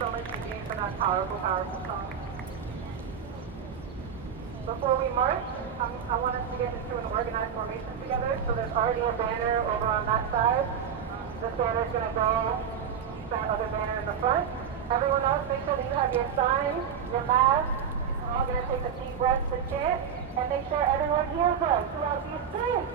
so much, Eugene, for that powerful, powerful song. Before we march, I want us to get into an organized formation together. So there's already a banner over on that side. This banner is going to go that other banner in the front. Everyone else, make sure that you have your signs, your masks. We're all going to take a deep breath to chant, and make sure everyone hears us throughout these streets.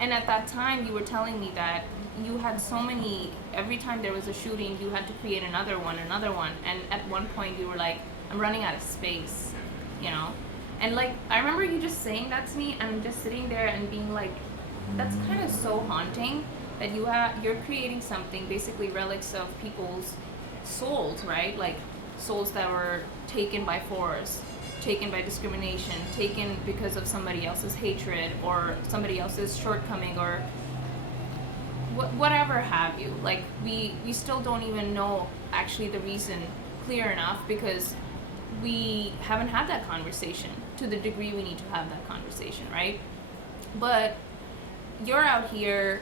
And at that time, you were telling me that you had so many, every time there was a shooting, you had to create another one. And at one point, you were like, I'm running out of space, you know? And like, I remember you just saying that to me, and I'm just sitting there and being like, that's kind of so haunting that you're creating something, basically relics of people's souls, right? Like souls that were taken by force, taken by discrimination, taken because of somebody else's hatred or somebody else's shortcoming or whatever have you. Like we still don't even know actually the reason clear enough because we haven't had that conversation to the degree we need to have that conversation, right? But you're out here,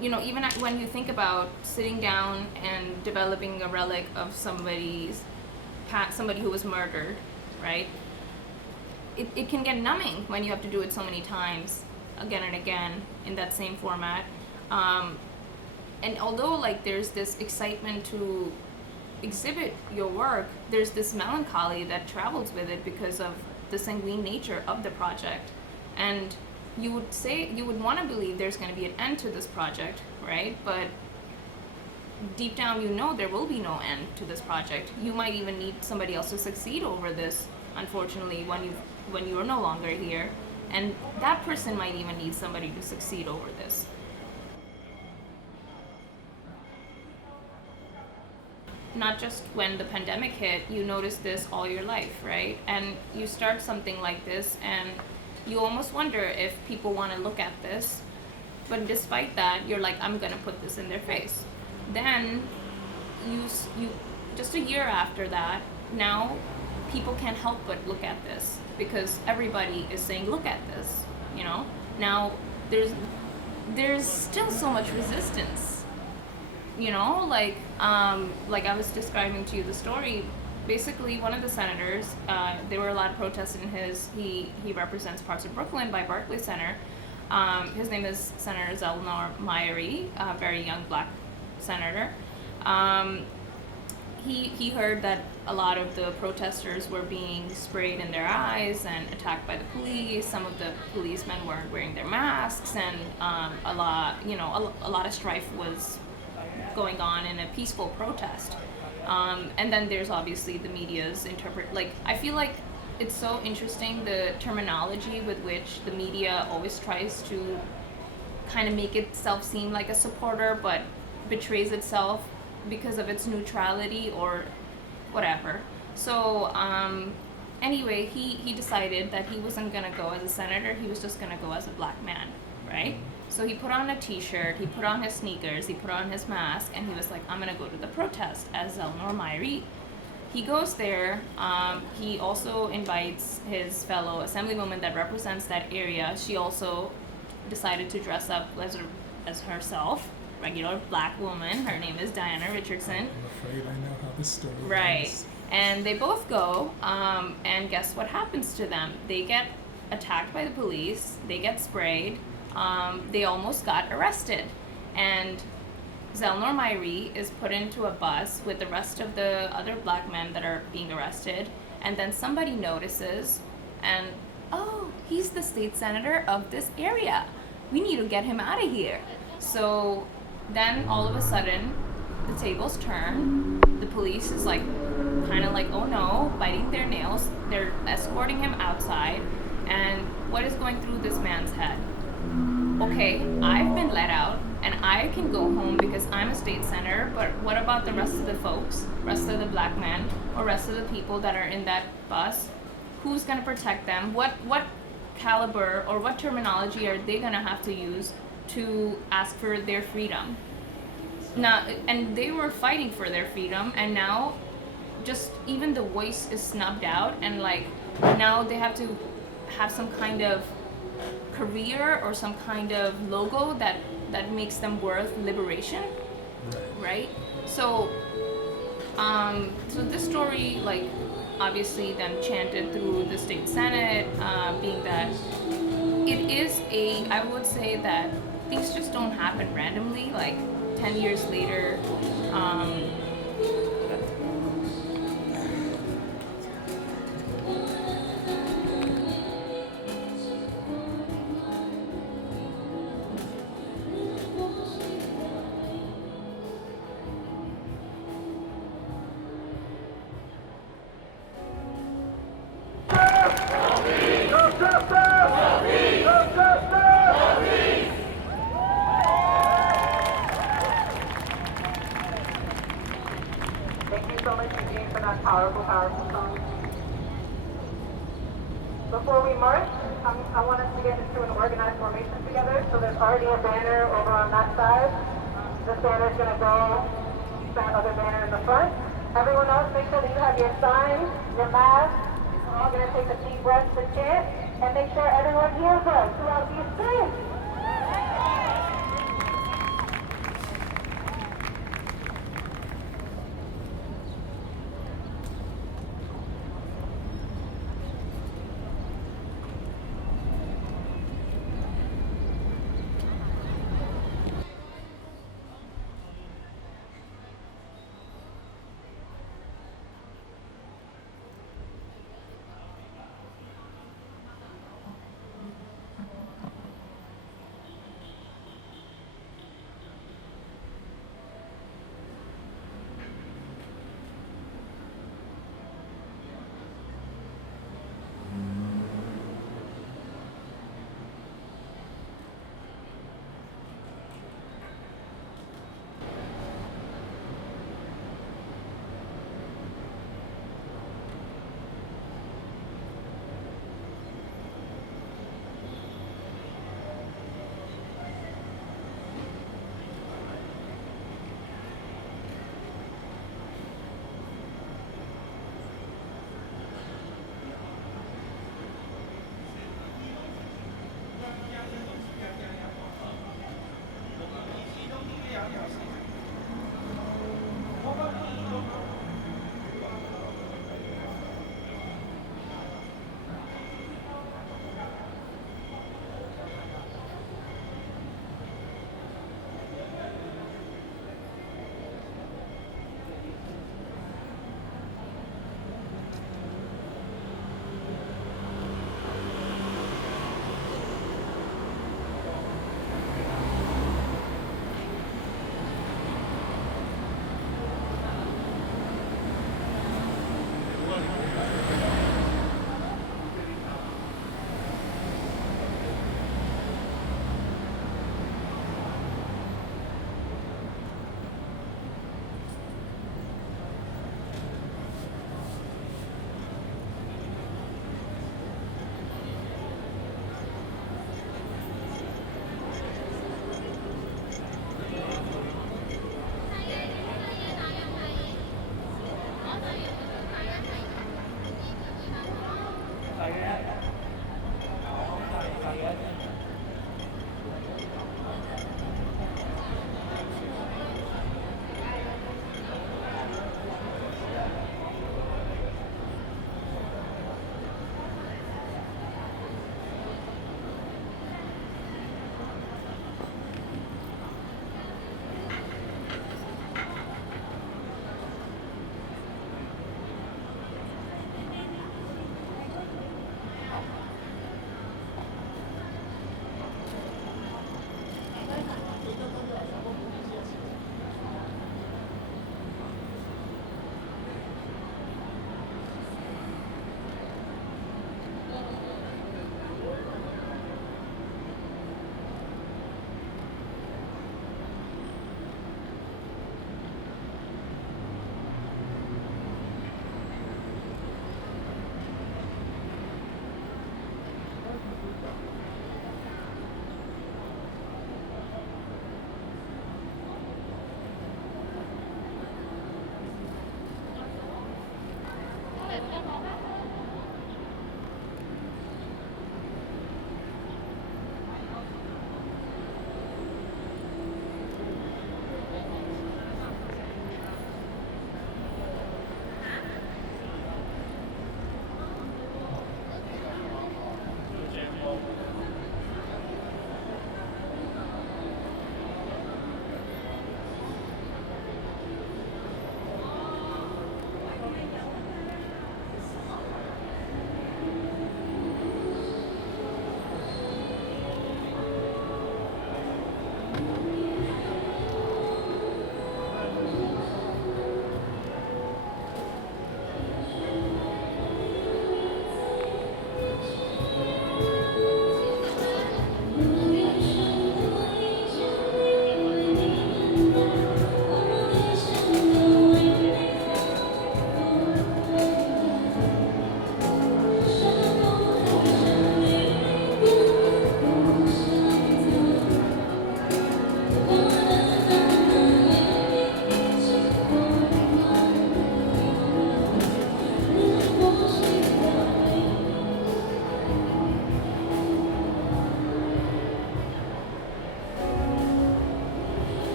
you know, even when you think about sitting down and developing a relic of somebody who was murdered, right? It can get numbing when you have to do it so many times, again and again, in that same format. And although like there's this excitement to exhibit your work, there's this melancholy that travels with it because of the sanguine nature of the project. And you would want to believe there's going to be an end to this project, right? But deep down, you know there will be no end to this project. You might even need somebody else to succeed over this, unfortunately, when you're no longer here. And that person might even need somebody to succeed over this. Not just when the pandemic hit, you notice this all your life, right? And you start something like this, and you almost wonder if people want to look at this. But despite that, you're like, I'm going to put this in their face. Then you just a year after that, now people can't help but look at this because everybody is saying, look at this, you know? Now there's still so much resistance, you know? Like I was describing to you the story. Basically, one of the senators, there were a lot of protests in he represents parts of Brooklyn by Barclays Center. His name is Senator Zelnor Myrie, a very young black senator. He heard that a lot of the protesters were being sprayed in their eyes and attacked by the police. Some of the policemen weren't wearing their masks, and a lot of strife was going on in a peaceful protest. And then there's obviously the media's I feel like it's so interesting the terminology with which the media always tries to kind of make itself seem like a supporter, but betrays itself because of its neutrality or whatever. So anyway, he decided that he wasn't gonna go as a senator. He was just gonna go as a black man, right? So he put on a T-shirt, he put on his sneakers, he put on his mask, and he was like, I'm gonna go to the protest as Zelnor Myrie. He goes there. He also invites his fellow assemblywoman that represents that area. She also decided to dress up as herself, regular black woman. Her name is Diana Richardson. I'm afraid I know how this story Right. ends. And they both go, and guess what happens to them? They get attacked by the police, they get sprayed, they almost got arrested. And Zelnor Myrie is put into a bus with the rest of the other black men that are being arrested, and then somebody notices, and oh, he's the state senator of this area. We need to get him out of here. So then all of a sudden, the tables turn. The police is like, kind of like, oh no, biting their nails. They're escorting him outside, and what is going through this man's head? Okay, I've been let out, and I can go home because I'm a state senator, but what about the rest of the folks, rest of the black men, or rest of the people that are in that bus? Who's gonna protect them? What caliber or what terminology are they gonna have to use to ask for their freedom? Now, and they were fighting for their freedom, and now just even the voice is snubbed out, and like now they have to have some kind of career or some kind of logo that makes them worth liberation, right? So so this story, like, obviously then chanted through the state senate, being that it is I would say that things just don't happen randomly. Like 10 years later, Thank you so much, Eugene, for that powerful, powerful song. Before we march, I want us to get into an organized formation together. So there's already a banner over on that side. This banner is going to go that other banner in the front. Everyone else, make sure that you have your signs, your mask. We're all going to take a deep breath to chant, and make sure everyone hears us throughout these streets.